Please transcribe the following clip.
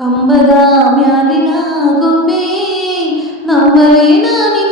കമ്പരാമ്യാനാകുമേ നമ്മളെ നാനി